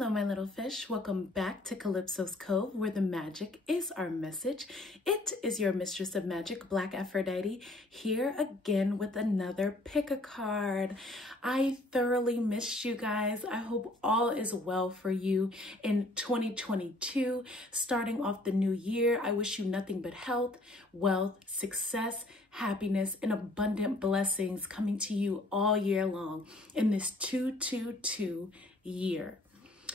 Hello, my little fish. Welcome back to Calypso's Cove, where the magic is our message. It is your mistress of magic, BlkAfroditee, here again with another pick a card. I thoroughly missed you guys. I hope all is well for you in 2022. Starting off the new year, I wish you nothing but health, wealth, success, happiness, and abundant blessings coming to you all year long in this 222 year.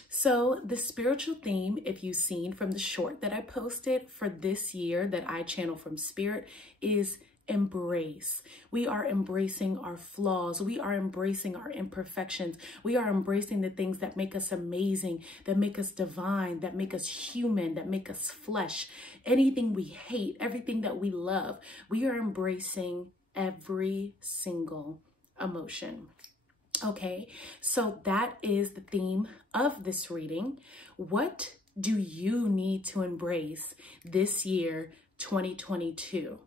So the spiritual theme, if you've seen from the short that I posted for this year that I channel from Spirit, is embrace. We are embracing our flaws. We are embracing our imperfections. We are embracing the things that make us amazing, that make us divine, that make us human, that make us flesh. Anything we hate, everything that we love, we are embracing every single emotion. Okay, so that is the theme of this reading. What do you need to embrace this year, 2022?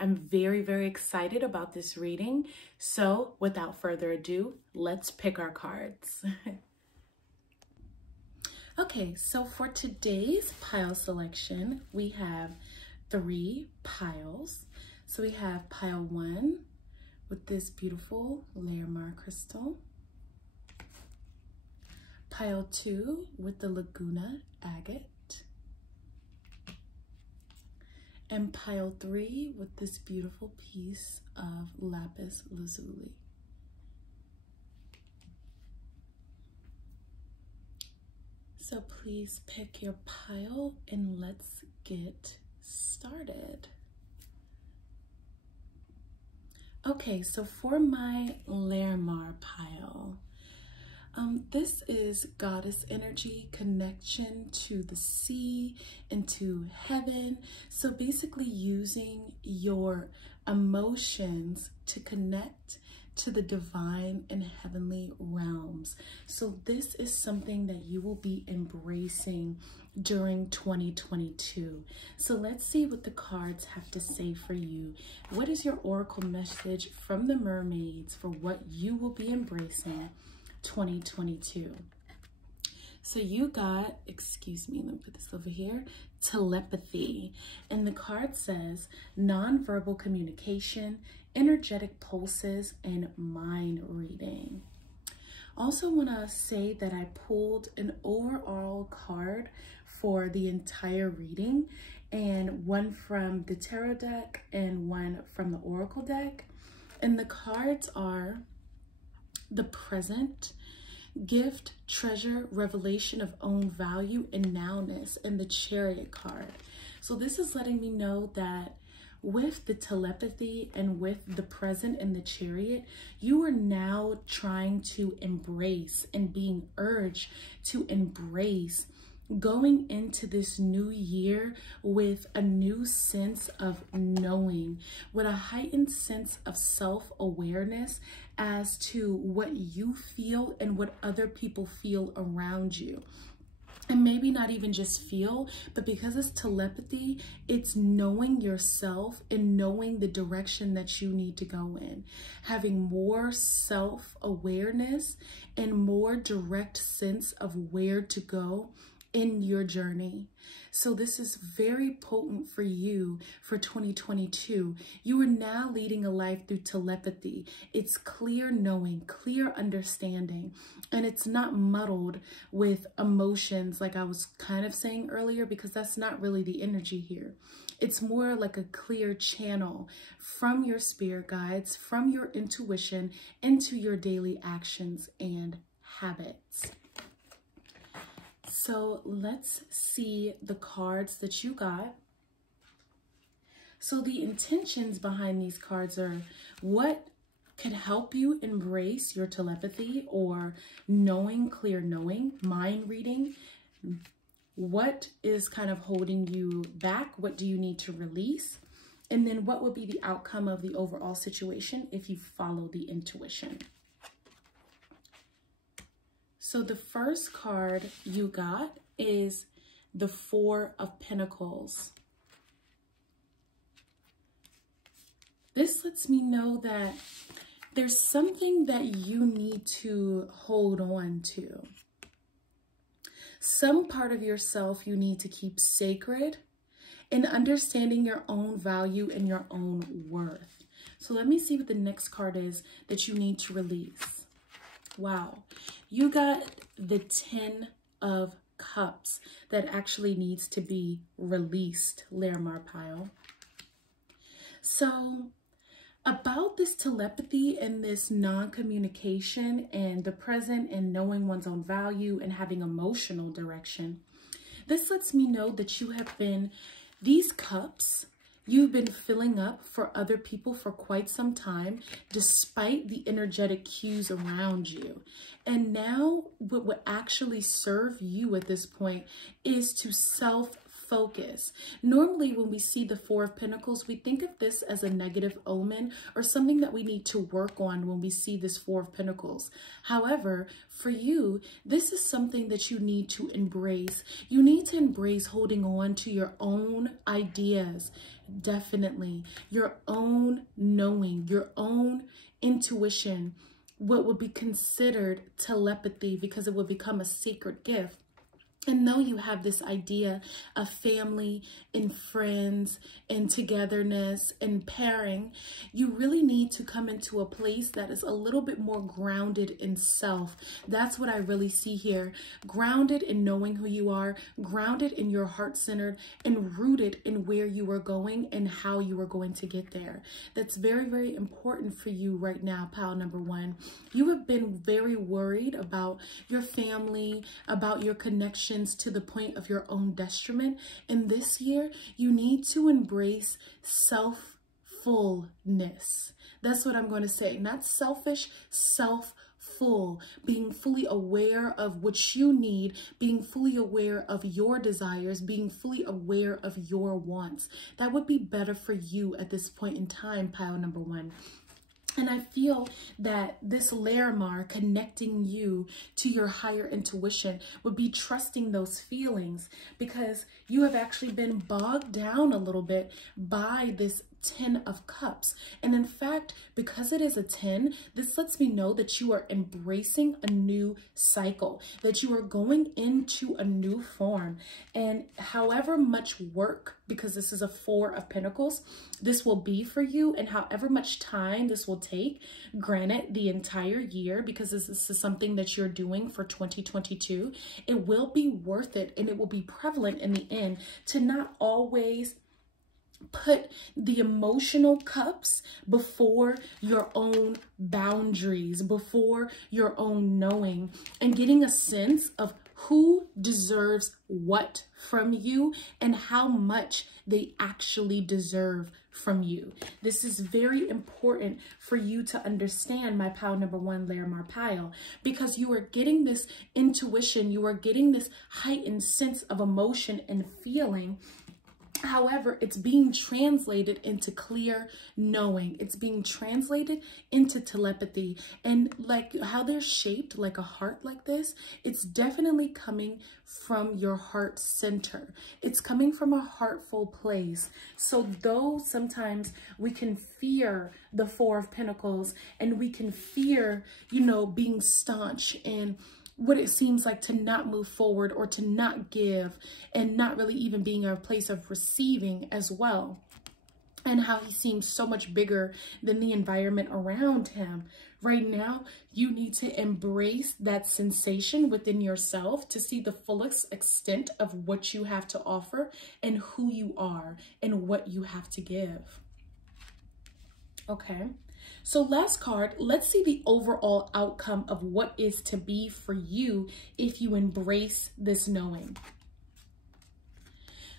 I'm very, very excited about this reading. So without further ado, let's pick our cards. Okay, so for today's pile selection, we have 3 piles. So we have pile 1, with this beautiful Larimar crystal. Pile 2 with the Laguna agate. And pile 3 with this beautiful piece of lapis lazuli. So please pick your pile and let's get started. Okay, so for my Larimar pile, this is goddess energy, connection to the sea and to heaven. So basically using your emotions to connect to the divine and heavenly realms. So this is something that you will be embracing during 2022. So let's see what the cards have to say for you. What is your oracle message from the mermaids for what you will be embracing 2022? So you got, excuse me, let me put this over here, telepathy. And the card says nonverbal communication, energetic pulses, and mind reading. Also want to say that I pulled an overall card for the entire reading, and one from the tarot deck and one from the oracle deck. And the cards are the present, gift, treasure, revelation of own value, and nowness, and the chariot card. So this is letting me know that with the telepathy and with the present and the chariot, you are now trying to embrace and being urged to embrace going into this new year with a new sense of knowing, with a heightened sense of self-awareness as to what you feel and what other people feel around you. And maybe not even just feel, but because it's telepathy, it's knowing yourself and knowing the direction that you need to go in. Having more self-awareness and more direct sense of where to go in your journey. So this is very potent for you for 2022. You are now leading a life through telepathy. It's clear knowing, clear understanding, and it's not muddled with emotions like I was kind of saying earlier, because that's not really the energy here. It's more like a clear channel from your spirit guides, from your intuition into your daily actions and habits. So let's see the cards that you got. So the intentions behind these cards are what can help you embrace your telepathy or knowing, clear knowing, mind reading. What is kind of holding you back? What do you need to release? And then what would be the outcome of the overall situation if you follow the intuition? So the first card you got is the 4 of Pentacles. This lets me know that there's something that you need to hold on to. some part of yourself you need to keep sacred, and understanding your own value and your own worth. So let me see what the next card is that you need to release. Wow, you got the 10 of Cups that actually needs to be released, Larimar pile. So about this telepathy and this non-communication and the present and knowing one's own value and having emotional direction, this lets me know that you have been, these cups, you've been filling up for other people for quite some time, despite the energetic cues around you. And now what would actually serve you at this point is to self-focus. Normally, when we see the Four of Pentacles, we think of this as a negative omen or something that we need to work on when we see this Four of Pentacles. However, for you, this is something that you need to embrace. You need to embrace holding on to your own ideas. Definitely your own knowing, your own intuition, what would be considered telepathy, because it would become a sacred gift. And though you have this idea of family and friends and togetherness and pairing, you really need to come into a place that is a little bit more grounded in self. That's what I really see here. Grounded in knowing who you are, grounded in your heart-centered, and rooted in where you are going and how you are going to get there. That's very, very important for you right now, pile number one. You have been very worried about your family, about your connection to the point of your own detriment. And this year, you need to embrace self-fullness. That's what I'm going to say. Not selfish, self-full. Being fully aware of what you need, being fully aware of your desires, being fully aware of your wants. That would be better for you at this point in time, pile number one. And I feel that this Larimar connecting you to your higher intuition would be trusting those feelings, because you have actually been bogged down a little bit by this 10 of Cups. And in fact, because it is a 10, this lets me know that you are embracing a new cycle, that you are going into a new form. And however much work, because this is a 4 of Pentacles, this will be for you, and however much time this will take, granted the entire year, because this is something that you're doing for 2022, it will be worth it, and it will be prevalent in the end to not always put the emotional cups before your own boundaries, before your own knowing, and getting a sense of who deserves what from you and how much they actually deserve from you. This is very important for you to understand, my pile number one, Larimar pile, because you are getting this intuition, you are getting this heightened sense of emotion and feeling. However, it's being translated into clear knowing. It's being translated into telepathy. And like how they're shaped like a heart like this, it's definitely coming from your heart center. It's coming from a heartful place. So though sometimes we can fear the 4 of Pentacles and we can fear, you know, being staunch and what it seems like to not move forward or to not give and not really even being in a place of receiving as well. And how he seems so much bigger than the environment around him. Right now, you need to embrace that sensation within yourself to see the fullest extent of what you have to offer and who you are and what you have to give. Okay. So last card, let's see the overall outcome of what is to be for you if you embrace this knowing.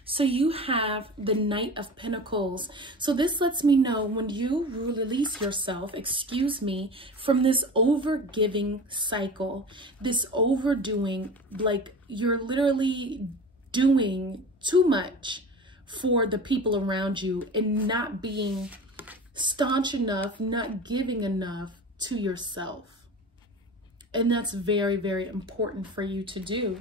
So you have the Knight of Pentacles. So this lets me know when you release yourself, from this over-giving cycle, this overdoing, like you're literally doing too much for the people around you and not being staunch enough, not giving enough to yourself. And that's very, very important for you to do.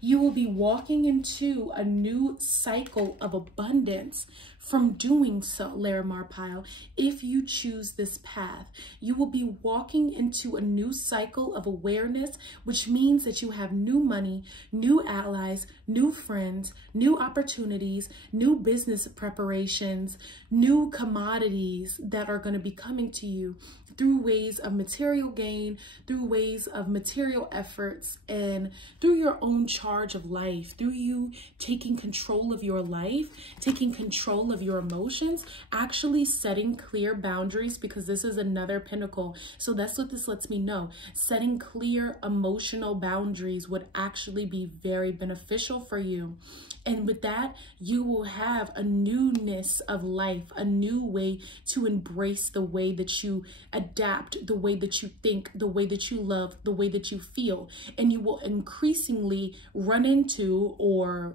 You will be walking into a new cycle of abundance from doing so, Larimar Pile. If you choose this path, you will be walking into a new cycle of awareness, which means that you have new money, new allies, new friends, new opportunities, new business preparations, new commodities that are going to be coming to you through ways of material gain, through ways of material efforts, and through your own charge of life, through you taking control of your life, taking control of your emotions, actually setting clear boundaries, because this is another pinnacle. So that's what this lets me know. Setting clear emotional boundaries would actually be very beneficial for you. And with that, you will have a newness of life, a new way to embrace the way that you adapt, the way that you think, the way that you love, the way that you feel. And you will increasingly run into or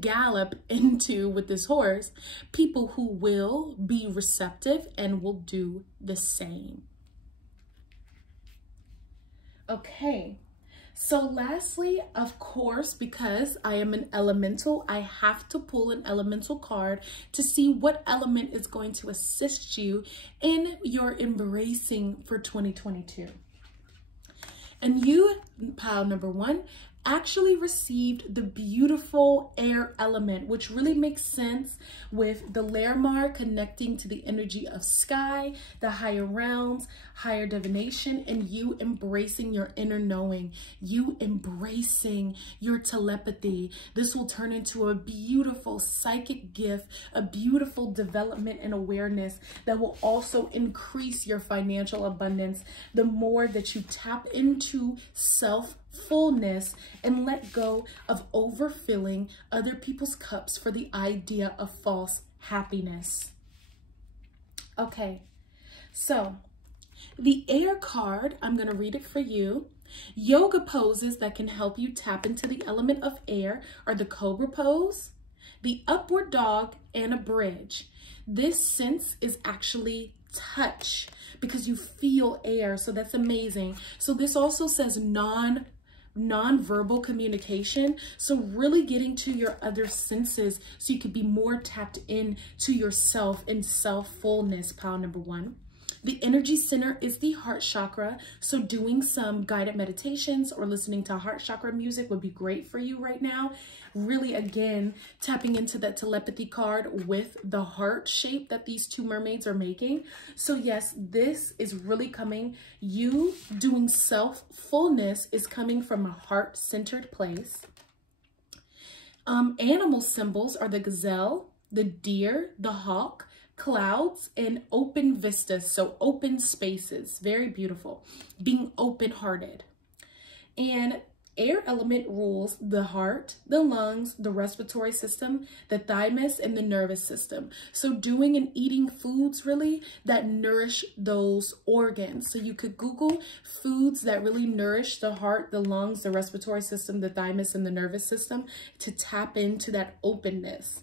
gallop into, with this horse, people who will be receptive and will do the same. Okay. So lastly, of course, because I am an elemental, I have to pull an elemental card to see what element is going to assist you in your embracing for 2022. And you, pile number 1, actually received the beautiful air element, which really makes sense with the Larimar connecting to the energy of sky, the higher realms, higher divination, and you embracing your inner knowing, you embracing your telepathy. This will turn into a beautiful psychic gift, a beautiful development and awareness that will also increase your financial abundance the more that you tap into self-fullness and let go of overfilling other people's cups for the idea of false happiness. Okay, so the air card, I'm going to read it for you. Yoga poses that can help you tap into the element of air are the cobra pose, the upward dog, and a bridge. This sense is actually touch because you feel air, so that's amazing. So this also says non-verbal communication, so really getting to your other senses so you could be more tapped in to yourself in self-fullness, pile number 1. The energy center is the heart chakra, so doing some guided meditations or listening to heart chakra music would be great for you right now. Really, again, tapping into that telepathy card with the heart shape that these two mermaids are making. So yes, this is really coming. You doing self-fullness is coming from a heart-centered place. Animal symbols are the gazelle, the deer, the hawk, clouds, and open vistas, so open spaces. Very beautiful. Being open-hearted. And air element rules the heart, the lungs, the respiratory system, the thymus, and the nervous system. So doing and eating foods really that nourish those organs. So you could Google foods that really nourish the heart, the lungs, the respiratory system, the thymus, and the nervous system to tap into that openness.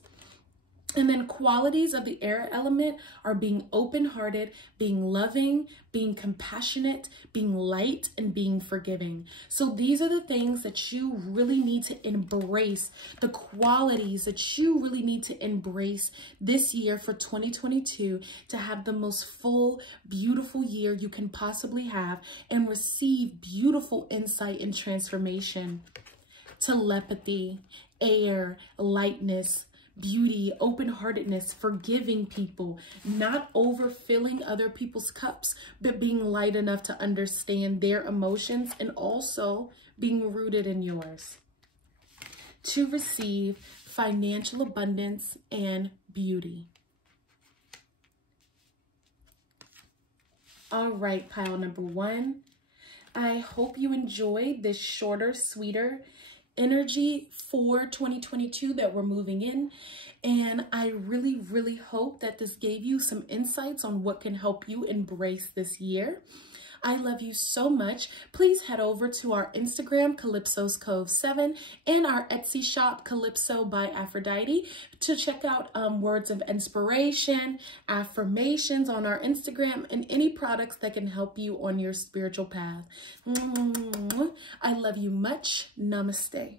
And then qualities of the air element are being open-hearted, being loving, being compassionate, being light, and being forgiving. So these are the things that you really need to embrace, the qualities that you really need to embrace this year for 2022 to have the most full, beautiful year you can possibly have and receive beautiful insight and transformation. Telepathy, air, lightness, beauty, open-heartedness, forgiving people, not overfilling other people's cups, but being light enough to understand their emotions and also being rooted in yours. To receive financial abundance and beauty. All right, pile number 1. I hope you enjoyed this shorter, sweeter energy for 2022 that we're moving in, and I really hope that this gave you some insights on what can help you embrace this year. I love you so much. Please head over to our Instagram, Calypso's Cove 7, and our Etsy shop, Calypso by Aphrodite, to check out words of inspiration, affirmations on our Instagram, and any products that can help you on your spiritual path. I love you much. Namaste.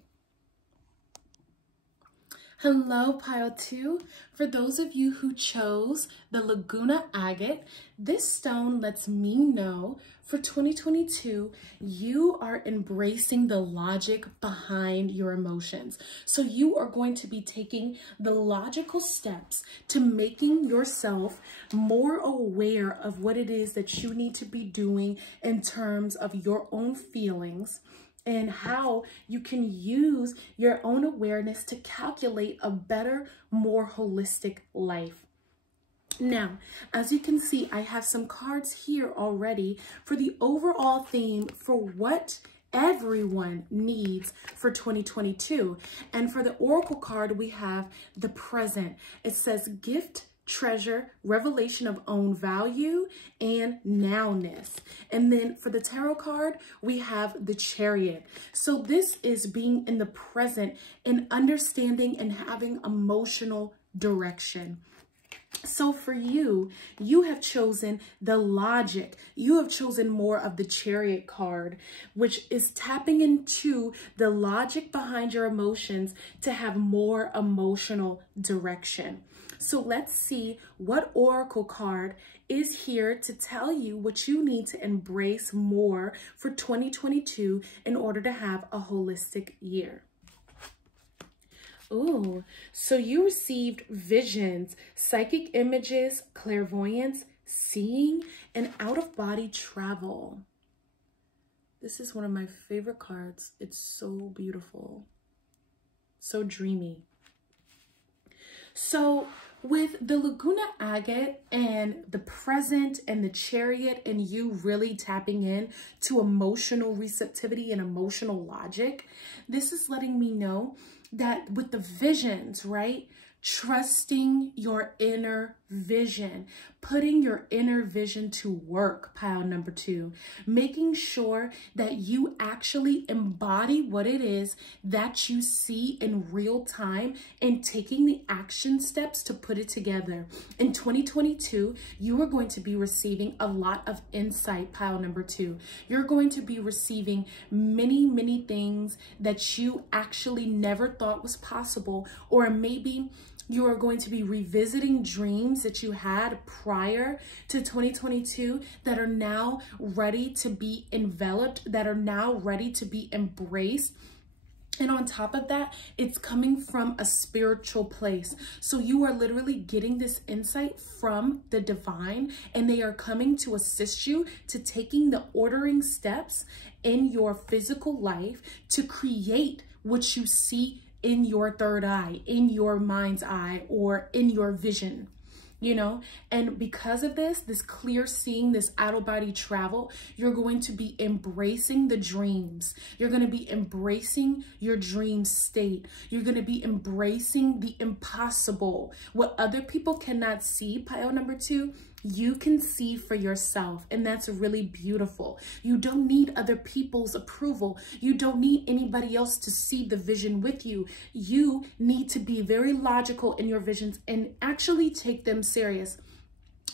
Hello, Pile 2. For those of you who chose the Laguna Agate, this stone lets me know for 2022, you are embracing the logic behind your emotions. So you are going to be taking the logical steps to making yourself more aware of what it is that you need to be doing in terms of your own feelings, and how you can use your own awareness to calculate a better, more holistic life. Now, as you can see, I have some cards here already for the overall theme for what everyone needs for 2022. And for the Oracle card, we have the present. It says gift, treasure, revelation of own value, and nowness. And then for the tarot card, we have the Chariot. So this is being in the present and understanding and having emotional direction. So for you, you have chosen the logic. You have chosen more of the Chariot card, which is tapping into the logic behind your emotions to have more emotional direction. So let's see what Oracle card is here to tell you what you need to embrace more for 2022 in order to have a holistic year. Ooh, so you received visions, psychic images, clairvoyance, seeing, and out-of-body travel. This is one of my favorite cards. It's so beautiful, so dreamy. So with the Laguna Agate and the present and the Chariot and you really tapping in to emotional receptivity and emotional logic, this is letting me know that with the visions, right? Trusting your inner vision, putting your inner vision to work, pile number 2, making sure that you actually embody what it is that you see in real time and taking the action steps to put it together. In 2022, you are going to be receiving a lot of insight, pile number 2. You're going to be receiving many, many things that you actually never thought was possible, or maybe you are going to be revisiting dreams that you had prior to 2022 that are now ready to be enveloped, that are now ready to be embraced. And on top of that, it's coming from a spiritual place. So you are literally getting this insight from the divine, and they are coming to assist you to taking the ordering steps in your physical life to create what you see in your third eye, in your mind's eye, or in your vision, you know? And because of this clear seeing, this out-of-body travel, you're going to be embracing the dreams. You're going to be embracing your dream state. You're going to be embracing the impossible. What other people cannot see, pile number 2, you can see for yourself, and that's really beautiful. You don't need other people's approval. You don't need anybody else to see the vision with you. You need to be very logical in your visions and actually take them serious.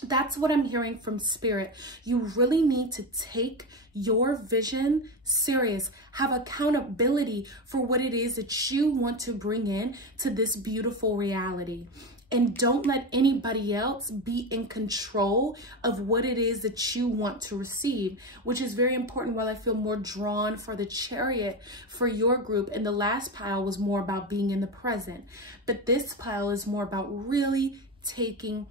That's what I'm hearing from Spirit. You really need to take your vision serious. Have accountability for what it is that you want to bring in to this beautiful reality. And don't let anybody else be in control of what it is that you want to receive, which is very important. While I feel more drawn for the Chariot for your group, and the last pile was more about being in the present. But this pile is more about really taking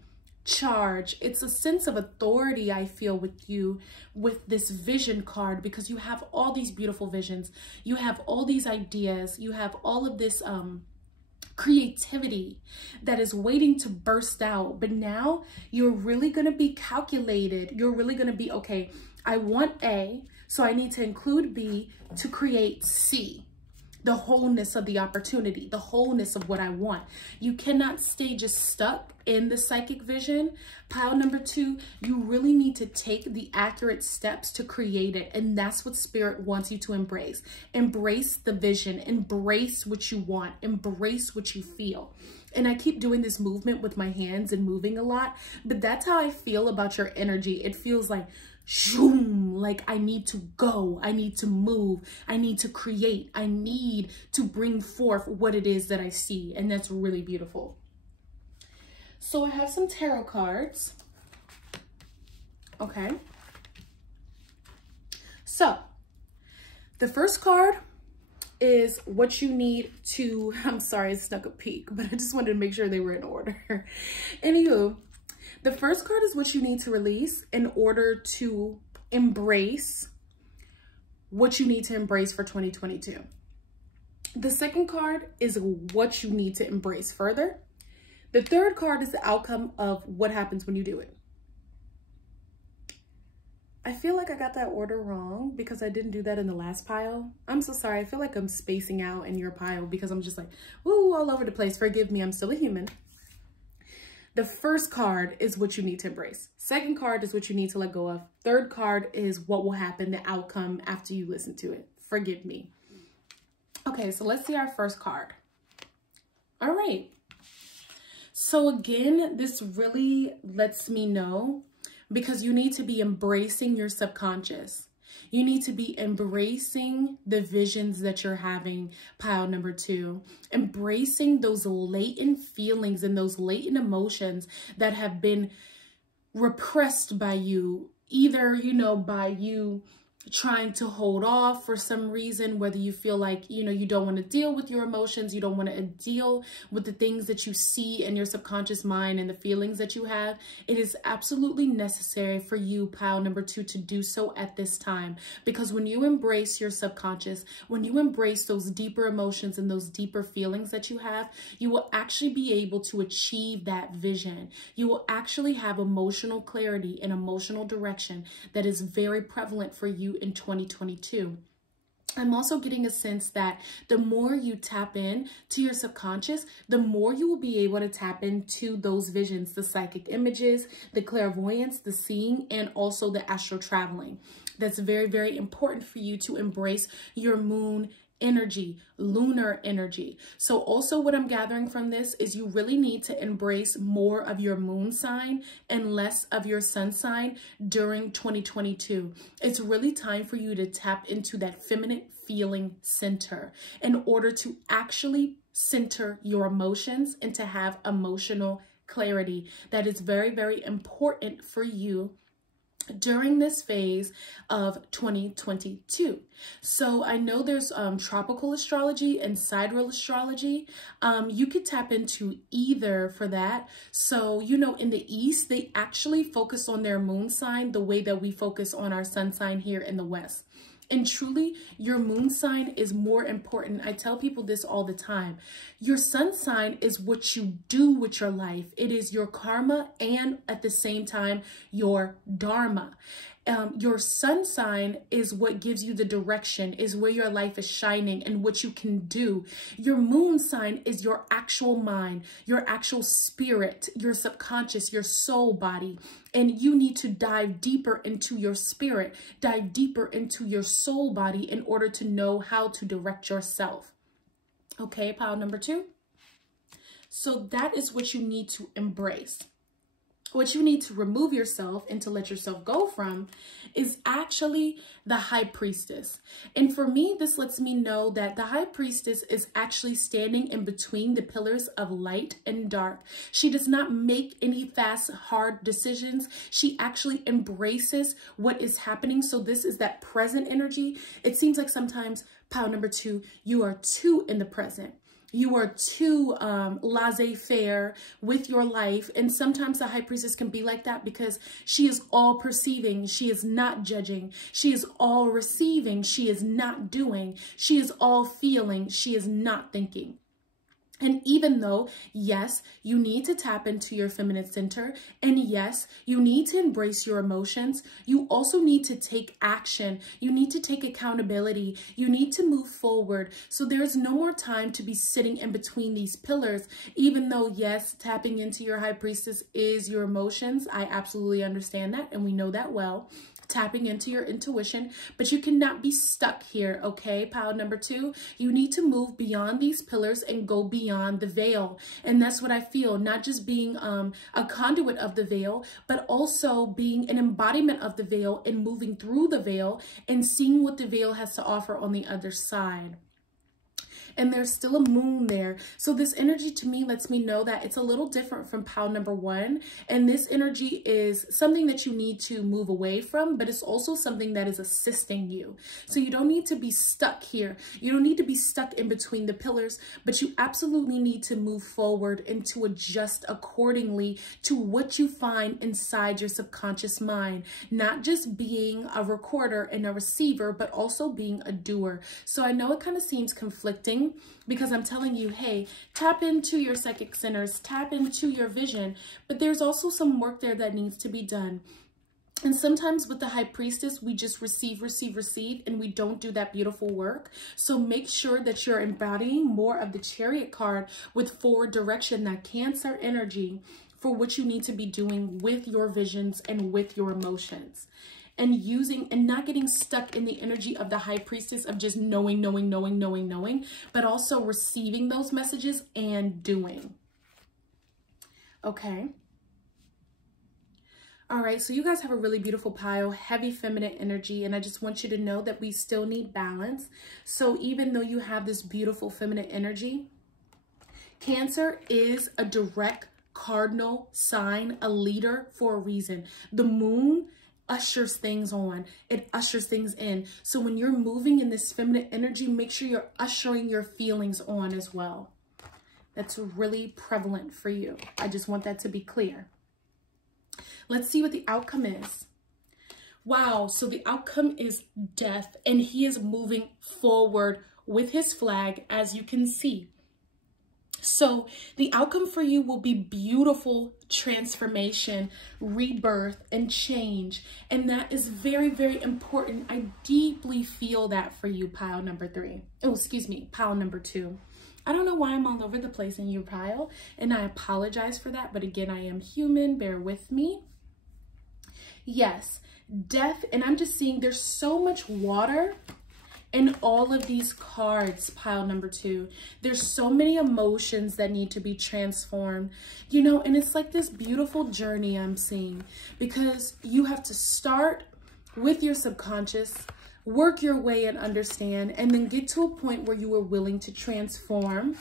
charge. It's a sense of authority I feel with you with this vision card, because you have all these beautiful visions. You have all these ideas. You have all of this creativity that is waiting to burst out. But now you're really going to be calculated. You're really going to be, okay, I want A, so I need to include B to create C. The wholeness of the opportunity, the wholeness of what I want. You cannot stay just stuck in the psychic vision. Pile number 2, you really need to take the accurate steps to create it. And that's what Spirit wants you to embrace. Embrace the vision, embrace what you want, embrace what you feel. And I keep doing this movement with my hands and moving a lot, but that's how I feel about your energy. It feels like, shoom, like I need to go, I need to move, I need to create, I need to bring forth what it is that I see. And that's really beautiful. So I have some tarot cards. Okay. So the first card is what you need to, I'm sorry, I snuck a peek, but I just wanted to make sure they were in order. Anywho, the first card is what you need to release in order to embrace what you need to embrace for 2022. The second card is what you need to embrace further. The third card is the outcome of what happens when you do it. I feel like I got that order wrong because I didn't do that in the last pile. I'm so sorry. I feel like I'm spacing out in your pile because I'm just like, woo, all over the place. Forgive me, I'm still a human. The first card is what you need to embrace. Second card is what you need to let go of. Third card is what will happen, the outcome after you listen to it. Forgive me. Okay, so let's see our first card. All right. So again, this really lets me know, because you need to be embracing your subconscious. You need to be embracing the visions that you're having, pile number 2. Embracing those latent feelings and those latent emotions that have been repressed by you, either, you know, by you trying to hold off for some reason, whether you feel like, you know, you don't want to deal with your emotions, you don't want to deal with the things that you see in your subconscious mind and the feelings that you have. It is absolutely necessary for you, pile number 2, to do so at this time, because when you embrace your subconscious, when you embrace those deeper emotions and those deeper feelings that you have, you will actually be able to achieve that vision. You will actually have emotional clarity and emotional direction that is very prevalent for you in 2022. I'm also getting a sense that the more you tap in to your subconscious, the more you will be able to tap into those visions, the psychic images, the clairvoyance, the seeing, and also the astral traveling. That's very, very important for you to embrace your moon energy, lunar energy. So also what I'm gathering from this is you really need to embrace more of your moon sign and less of your sun sign during 2022. It's really time for you to tap into that feminine feeling center in order to actually center your emotions and to have emotional clarity. That is very, very important for you during this phase of 2022. So I know there's tropical astrology and sidereal astrology. You could tap into either for that. So, you know, in the East, they actually focus on their moon sign the way that we focus on our sun sign here in the West. And truly, your moon sign is more important. I tell people this all the time. Your sun sign is what you do with your life. It is your karma and at the same time, your dharma. Your sun sign is what gives you the direction, is where your life is shining and what you can do. Your moon sign is your actual mind, your actual spirit, your subconscious, your soul body. And you need to dive deeper into your spirit, dive deeper into your soul body in order to know how to direct yourself. Okay, pile number 2. So that is what you need to embrace. What you need to remove yourself and to let yourself go from is actually the High Priestess. And for me, this lets me know that the High Priestess is actually standing in between the pillars of light and dark. She does not make any fast, hard decisions. She actually embraces what is happening. So this is that present energy. It seems like sometimes, pile number 2, you are too in the present. You are too laissez-faire with your life. And sometimes the High Priestess can be like that because she is all perceiving. She is not judging. She is all receiving. She is not doing. She is all feeling. She is not thinking. And even though, yes, you need to tap into your feminine center, and yes, you need to embrace your emotions, you also need to take action. You need to take accountability. You need to move forward. So there's no more time to be sitting in between these pillars, even though, yes, tapping into your High Priestess is your emotions. I absolutely understand that, and we know that well. tapping into your intuition, but you cannot be stuck here, okay? Pile number 2, you need to move beyond these pillars and go beyond the veil. And that's what I feel, not just being a conduit of the veil, but also being an embodiment of the veil and moving through the veil and seeing what the veil has to offer on the other side. And there's still a moon there. So this energy to me lets me know that it's a little different from pile number 1. And this energy is something that you need to move away from, but it's also something that is assisting you. So you don't need to be stuck here. You don't need to be stuck in between the pillars, but you absolutely need to move forward and to adjust accordingly to what you find inside your subconscious mind. Not just being a recorder and a receiver, but also being a doer. So I know it kind of seems conflicting, because I'm telling you, hey, tap into your psychic centers, tap into your vision, but there's also some work there that needs to be done. And sometimes with the High Priestess, we just receive, and we don't do that beautiful work. So make sure that you're embodying more of the Chariot card with forward direction, that Cancer energy, for what you need to be doing with your visions and with your emotions. And using and not getting stuck in the energy of the High Priestess of just knowing, but also receiving those messages and doing. Okay. All right, so you guys have a really beautiful pile, heavy feminine energy, and I just want you to know that we still need balance. So even though you have this beautiful feminine energy, Cancer is a direct cardinal sign, a leader for a reason. The moon ushers things on, it ushers things in. So when you're moving in this feminine energy, make sure you're ushering your feelings on as well. That's really prevalent for you. I just want that to be clear. Let's see what the outcome is. Wow, so the outcome is Death, and he is moving forward with his flag, as you can see. So the outcome for you will be beautiful transformation, rebirth, and change. And that is very, very important. I deeply feel that for you, pile number 3. Oh, excuse me, pile number 2. I don't know why I'm all over the place in your pile, and I apologize for that. But again, I am human. Bear with me. Yes, Death. And I'm just seeing there's so much water in all of these cards, pile number 2. There's so many emotions that need to be transformed, you know, and it's like this beautiful journey I'm seeing, because you have to start with your subconscious, work your way and understand, and then get to a point where you are willing to transform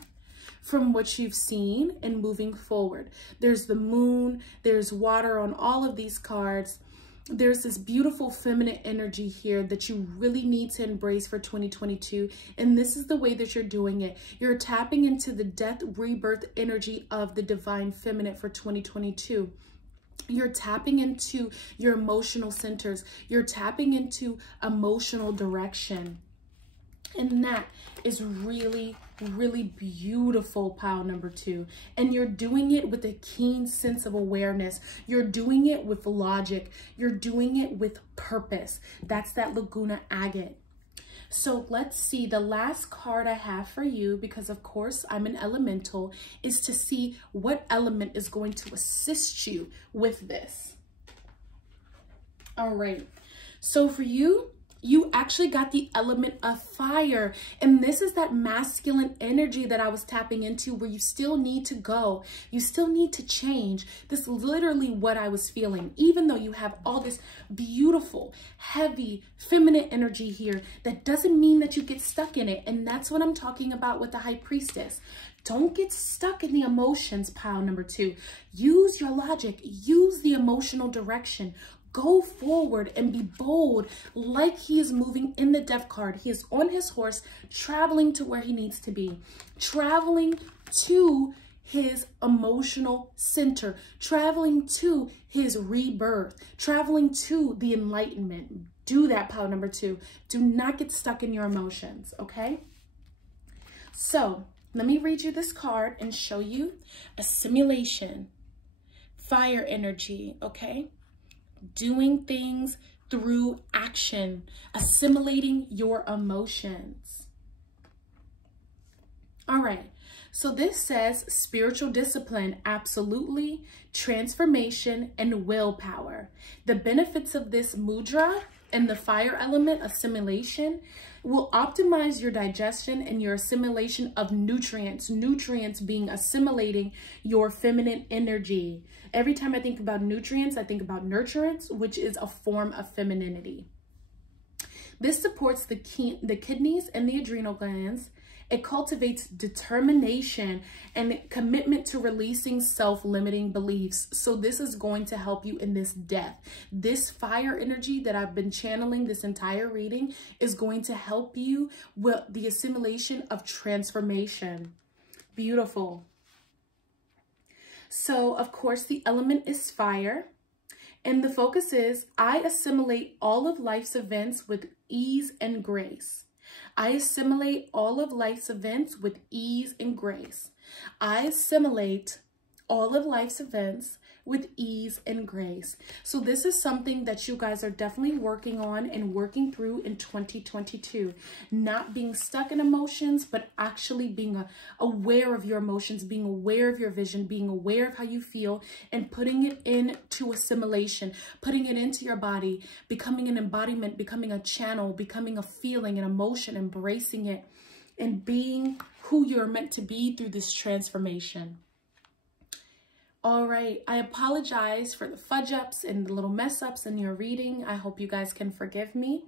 from what you've seen and moving forward. There's the moon, there's water on all of these cards. There's this beautiful feminine energy here that you really need to embrace for 2022. And this is the way that you're doing it. You're tapping into the death, rebirth energy of the divine feminine for 2022. You're tapping into your emotional centers. You're tapping into emotional direction. And that is really, really beautiful, pile number 2. And you're doing it with a keen sense of awareness. You're doing it with logic. You're doing it with purpose. That's that Laguna agate. So let's see, the last card I have for you, because of course I'm an elemental, is to see what element is going to assist you with this. All right, so for you, you actually got the element of fire. And this is that masculine energy that I was tapping into, where you still need to go. You still need to change. This is literally what I was feeling. Even though you have all this beautiful, heavy, feminine energy here, that doesn't mean that you get stuck in it. And that's what I'm talking about with the High Priestess. Don't get stuck in the emotions, pile number 2. Use your logic. Use the emotional direction. Go forward and be bold, like he is moving in the Death card. He is on his horse, traveling to where he needs to be, traveling to his emotional center, traveling to his rebirth, traveling to the enlightenment. Do that, pile number 2. Do not get stuck in your emotions, okay? So let me read you this card and show you assimilation, fire energy, okay? Doing things through action, assimilating your emotions. All right, So this says spiritual discipline, absolutely, transformation, and willpower. The benefits of this mudra and the fire element, assimilation, will optimize your digestion and your assimilation of nutrients. Nutrients being assimilating your feminine energy. Every time I think about nutrients, I think about nurturance, which is a form of femininity. This supports the kidneys and the adrenal glands. It cultivates determination and commitment to releasing self-limiting beliefs. So this is going to help you in this death. This fire energy that I've been channeling this entire reading is going to help you with the assimilation of transformation. Beautiful. So, of course, the element is fire. And the focus is, I assimilate all of life's events with ease and grace. I assimilate all of life's events with ease and grace. I assimilate all of life's events with ease and grace. So this is something that you guys are definitely working on and working through in 2022. Not being stuck in emotions, but actually being aware of your emotions, being aware of your vision, being aware of how you feel, and putting it into assimilation, putting it into your body, becoming an embodiment, becoming a channel, becoming a feeling, an emotion, embracing it, and being who you're meant to be through this transformation. All right, I apologize for the fudge ups and the little mess ups in your reading. I hope you guys can forgive me.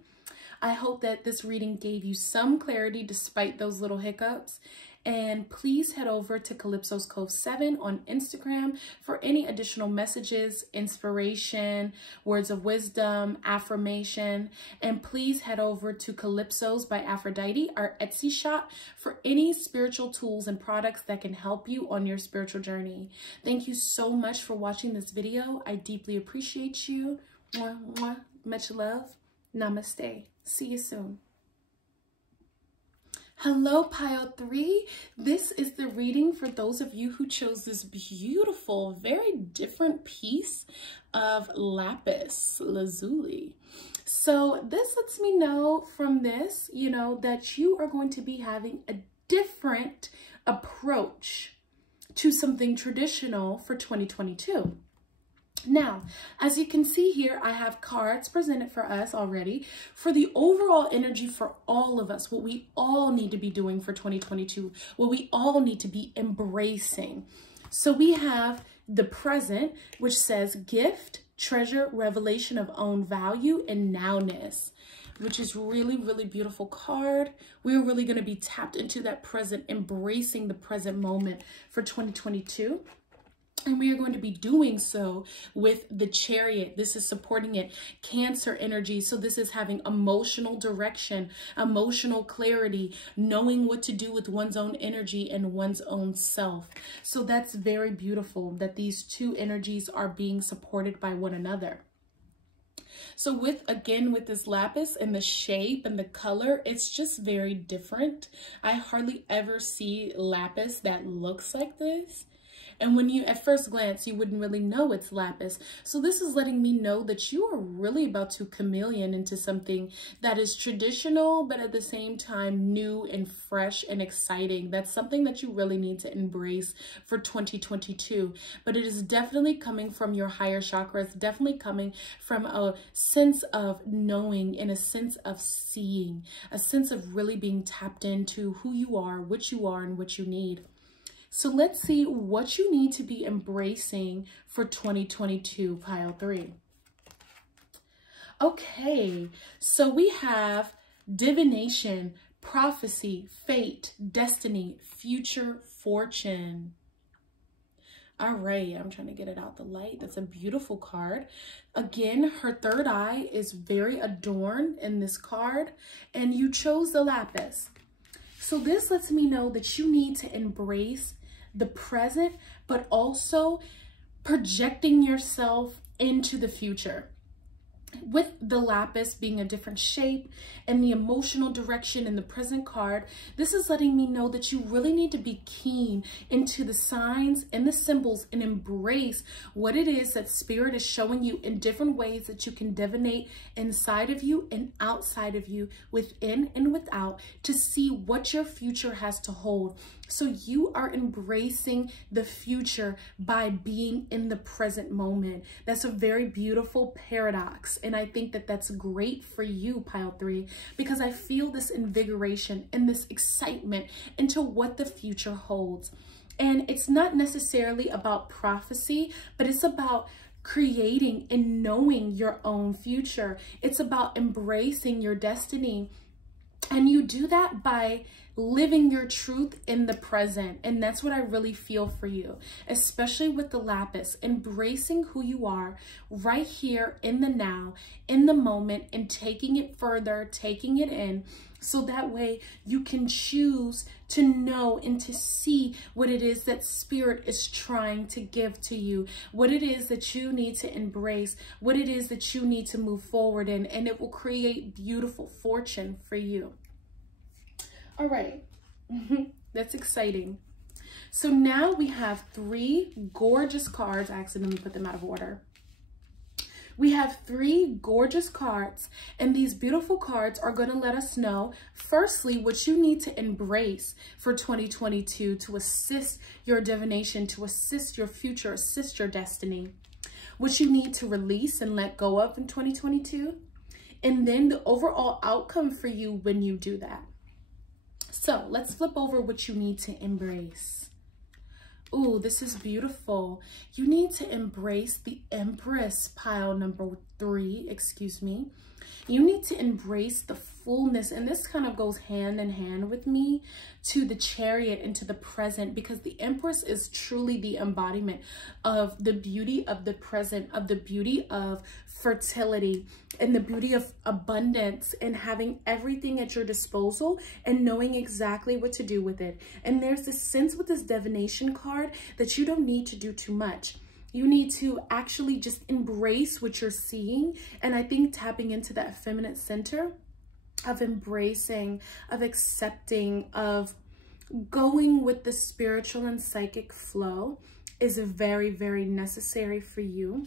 I hope that this reading gave you some clarity despite those little hiccups. And please head over to Calypso's Cove 7 on Instagram for any additional messages, inspiration, words of wisdom, affirmation. And please head over to Calypso's by Aphrodite, our Etsy shop, for any spiritual tools and products that can help you on your spiritual journey. Thank you so much for watching this video. I deeply appreciate you. Mwah, mwah. Much love. Namaste. See you soon. Hello, Pile 3. This is the reading for those of you who chose this beautiful, very different piece of lapis lazuli. So this lets me know from this, that you are going to be having a different approach to something traditional for 2022. Now, as you can see here, I have cards presented for us already for the overall energy for all of us, what we all need to be doing for 2022, what we all need to be embracing. So we have the present, which says gift, treasure, revelation of own value, and nowness, which is really, really beautiful card. We're really going to be tapped into that present, embracing the present moment for 2022. And we are going to be doing so with the Chariot. This is supporting it. Cancer energy. So this is having emotional direction, emotional clarity, knowing what to do with one's own energy and one's own self. So that's very beautiful that these two energies are being supported by one another. So with this lapis and the shape and the color, it's just very different. I hardly ever see lapis that looks like this. And when you, at first glance, you wouldn't really know it's lapis. So this is letting me know that you are really about to chameleon into something that is traditional, but at the same time, new and fresh and exciting. That's something that you really need to embrace for 2022. But it is definitely coming from your higher chakra. It's definitely coming from a sense of knowing and a sense of seeing, a sense of really being tapped into who you are, and what you need. So let's see what you need to be embracing for 2022, Pile 3. Okay, so we have divination, prophecy, fate, destiny, future fortune. All right, I'm trying to get it out the light. That's a beautiful card. Again, her third eye is very adorned in this card, and you chose the lapis. So this lets me know that you need to embrace the present, but also projecting yourself into the future. With the lapis being a different shape and the emotional direction in the present card, this is letting me know that you really need to be keen into the signs and the symbols and embrace what it is that Spirit is showing you in different ways that you can divinate inside of you and outside of you, within and without, to see what your future has to hold. So you are embracing the future by being in the present moment. That's a very beautiful paradox. And I think that that's great for you, pile 3, because I feel this invigoration and this excitement into what the future holds. And it's not necessarily about prophecy, but it's about creating and knowing your own future. It's about embracing your destiny. And you do that by living your truth in the present. And that's what I really feel for you, especially with the lapis, embracing who you are right here in the now, in the moment, and taking it further, taking it in. So that way you can choose to know and to see what it is that Spirit is trying to give to you, what it is that you need to embrace, what it is that you need to move forward in, and it will create beautiful fortune for you. All right, that's exciting. So now we have 3 gorgeous cards. I accidentally put them out of order. We have 3 gorgeous cards, and these beautiful cards are going to let us know, firstly, what you need to embrace for 2022 to assist your divination, to assist your future, assist your destiny, what you need to release and let go of in 2022, and then the overall outcome for you when you do that. So let's flip over what you need to embrace. Ooh, this is beautiful. You need to embrace the Empress, pile number 3, excuse me. You need to embrace the fullness, and this kind of goes hand in hand with me, to the Chariot and to the present, because the Empress is truly the embodiment of the beauty of the present, of the beauty of fertility and the beauty of abundance and having everything at your disposal and knowing exactly what to do with it. And there's this sense with this divination card that you don't need to do too much. You need to actually just embrace what you're seeing. And I think tapping into that feminine center of embracing, of accepting, of going with the spiritual and psychic flow is very, very necessary for you.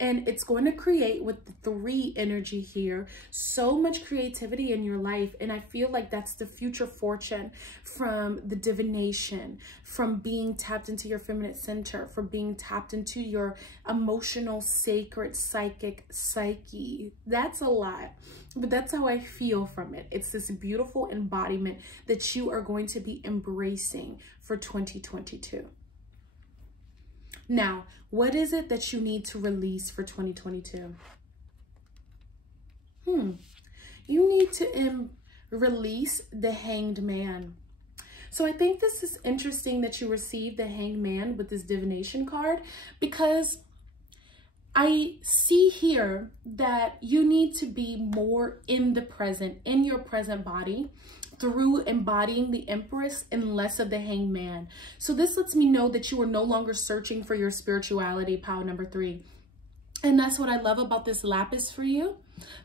And it's going to create, with the 3 energy here, so much creativity in your life. And I feel like that's the future fortune from the divination, from being tapped into your feminine center, from being tapped into your emotional, sacred, psychic psyche. That's a lot, but that's how I feel from it. It's this beautiful embodiment that you are going to be embracing for 2022. Now, what is it that you need to release for 2022? You need to release the Hanged Man. So I think this is interesting that you received the Hanged Man with this divination card, because I see here that you need to be more in the present, in your present body, through embodying the Empress and less of the Hanged Man. So this lets me know that you are no longer searching for your spirituality, pile number 3. And that's what I love about this lapis for you,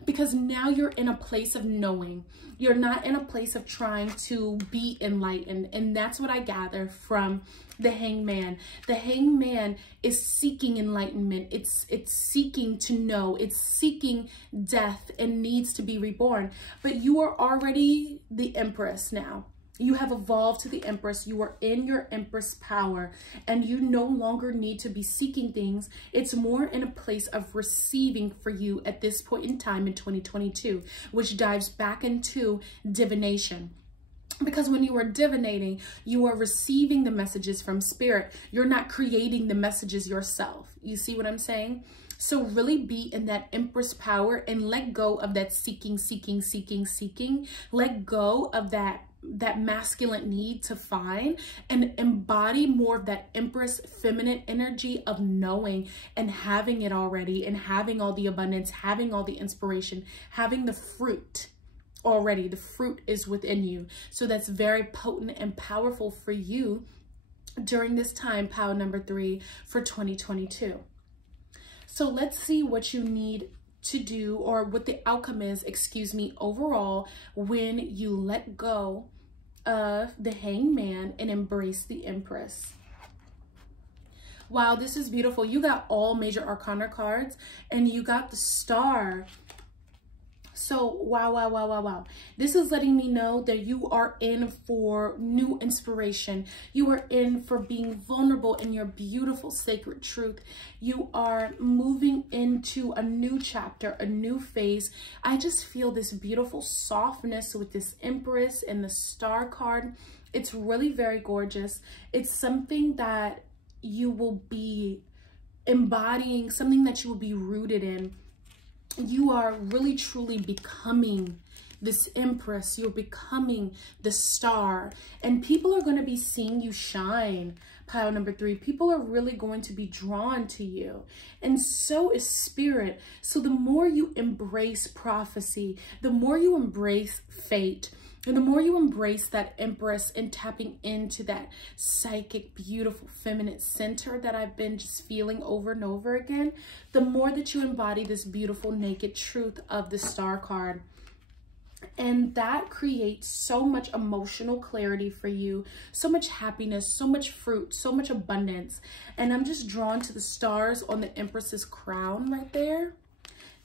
because now you're in a place of knowing. You're not in a place of trying to be enlightened. And that's what I gather from the Hanged Man. The Hanged Man is seeking enlightenment. It's seeking to know. It's seeking death and needs to be reborn. But you are already the Empress now. You have evolved to the Empress. You are in your Empress power, and you no longer need to be seeking things. It's more in a place of receiving for you at this point in time in 2022, which dives back into divination. Because when you are divinating, you are receiving the messages from Spirit. You're not creating the messages yourself. You see what I'm saying? So really be in that Empress power and let go of that seeking. Let go of that masculine need to find, and embody more of that Empress feminine energy of knowing and having it already, and having all the abundance, having all the inspiration, having the fruit already. The fruit is within you. So that's very potent and powerful for you during this time, pile number 3, for 2022. So let's see what you need to do, or what the outcome is, excuse me, overall, when you let go of the Hanged Man and embrace the Empress. Wow, this is beautiful. You got all major arcana cards, and you got the Star So wow. This is letting me know that you are in for new inspiration. You are in for being vulnerable in your beautiful sacred truth. You are moving into a new chapter, a new phase. I just feel this beautiful softness with this Empress and the Star card. It's really very gorgeous. It's something that you will be embodying, something that you will be rooted in. You are really truly becoming this Empress. You're becoming the Star, and people are going to be seeing you shine. Pile number 3, people are really going to be drawn to you, and so is Spirit. So the more you embrace prophecy, the more you embrace fate, and the more you embrace that Empress and tapping into that psychic, beautiful, feminine center that I've been just feeling over and over again, the more that you embody this beautiful, naked truth of the Star card. And that creates so much emotional clarity for you, so much happiness, so much fruit, so much abundance. And I'm just drawn to the stars on the Empress's crown right there.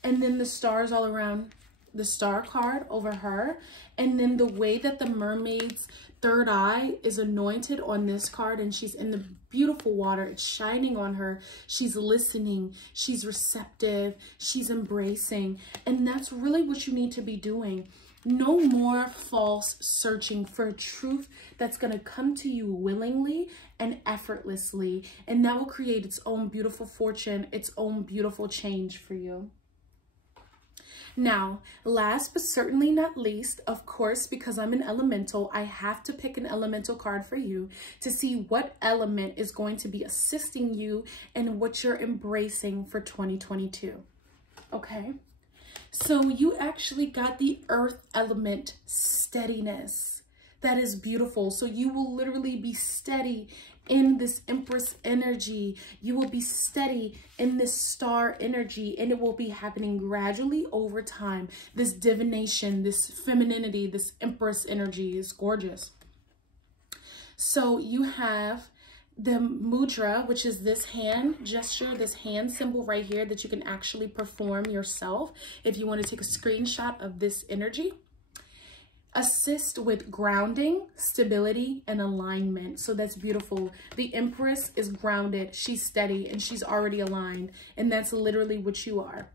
And then the stars all around the Star card over her, and then the way that the mermaid's third eye is anointed on this card, and she's in the beautiful water, it's shining on her, she's listening, she's receptive, she's embracing. And that's really what you need to be doing. No more false searching for a truth that's going to come to you willingly and effortlessly, and that will create its own beautiful fortune, its own beautiful change for you. Now, last but certainly not least, of course, because I'm an elemental, I have to pick an elemental card for you to see what element is going to be assisting you and what you're embracing for 2022. Okay, so you actually got the earth element, steadiness. That is beautiful. So you will literally be steady in this Empress energy. You will be steady in this Star energy, and it will be happening gradually over time. This divination, this femininity, this Empress energy is gorgeous. So you have the mudra, which is this hand gesture, this hand symbol right here that you can actually perform yourself if you want to take a screenshot of this energy. Assist with grounding, stability, and alignment. So that's beautiful. The Empress is grounded, she's steady, and she's already aligned. And that's literally what you are.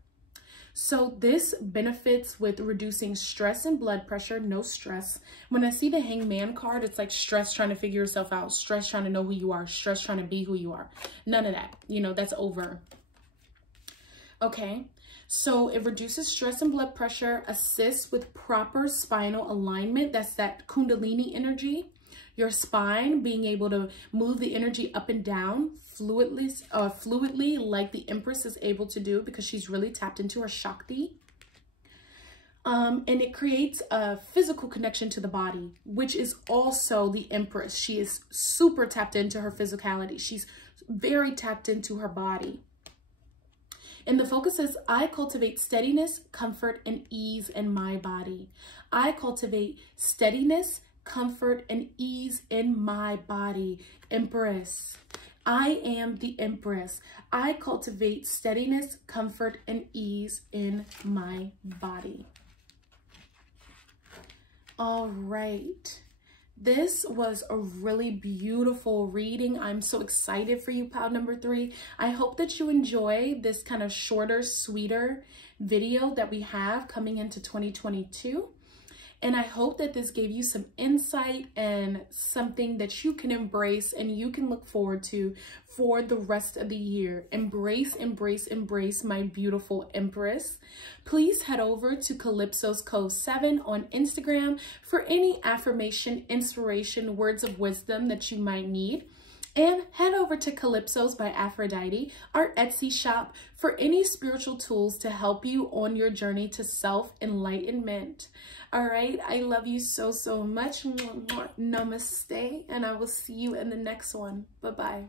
So this benefits with reducing stress and blood pressure, no stress. When I see the Hangman card, it's like stress trying to figure yourself out, stress trying to know who you are, stress trying to be who you are. None of that, you know, that's over. Okay. So it reduces stress and blood pressure, assists with proper spinal alignment. That's that Kundalini energy. Your spine being able to move the energy up and down fluidly like the Empress is able to do because she's really tapped into her Shakti. And it creates a physical connection to the body, which is also the Empress. She is super tapped into her physicality. She's very tapped into her body. And the focus is, I cultivate steadiness, comfort, and ease in my body. I cultivate steadiness, comfort, and ease in my body. Empress. I am the Empress. I cultivate steadiness, comfort, and ease in my body. All right. This was a really beautiful reading. I'm so excited for you, pile number 3. I hope that you enjoy this kind of shorter, sweeter video that we have coming into 2022. And I hope that this gave you some insight and something that you can embrace and you can look forward to for the rest of the year. Embrace, embrace, embrace my beautiful Empress. Please head over to Calypso's Code 7 on Instagram for any affirmation, inspiration, words of wisdom that you might need. And head over to Calypso's by Aphrodite, our Etsy shop, for any spiritual tools to help you on your journey to self-enlightenment. All right, I love you so, so much. Namaste, and I will see you in the next one. Bye-bye.